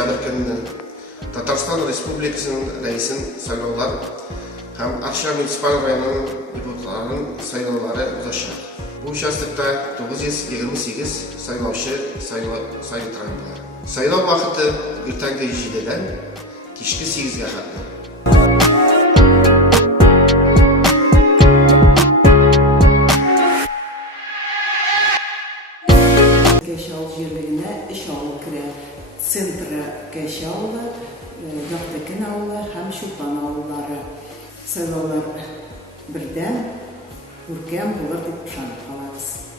сентябрь күнүнө Татарстан Республикасынын рейисин сайлоолор һәм Акша муниципаль районунун депутаттарын сайлоолары узышат. Бу участокта 928 сайлаучы сайланып турат. Сайлау вакыты эртеңки 7ден кички 8ге кадәр. Keşal yerlerine iş alıp kiren Sentra Keşalı, Yaktekin ağlar, hem Şupan ağları sayılar birden Urken bulur deyip şanı kalırız.